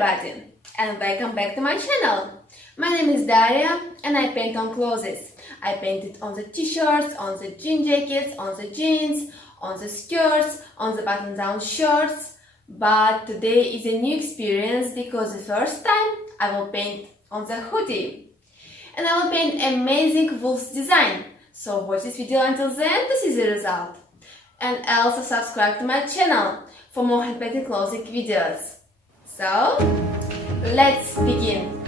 everybody, and welcome back to my channel. My name is Daria and I paint on clothes. I painted on the t-shirts, on the jean jackets, on the jeans, on the skirts, on the button-down shirts. But today is a new experience because the first time I will paint on the hoodie. And I will paint amazing wolves design. So watch this video until the end to see the result. And also subscribe to my channel for more hand-painted clothing videos. So, let's begin!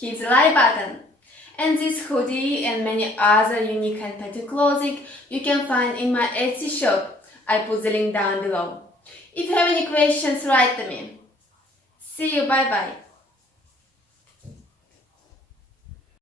Hit the like button. And this hoodie and many other unique hand-painted clothing you can find in my Etsy shop. I put the link down below. If you have any questions, write to me. See you, bye bye.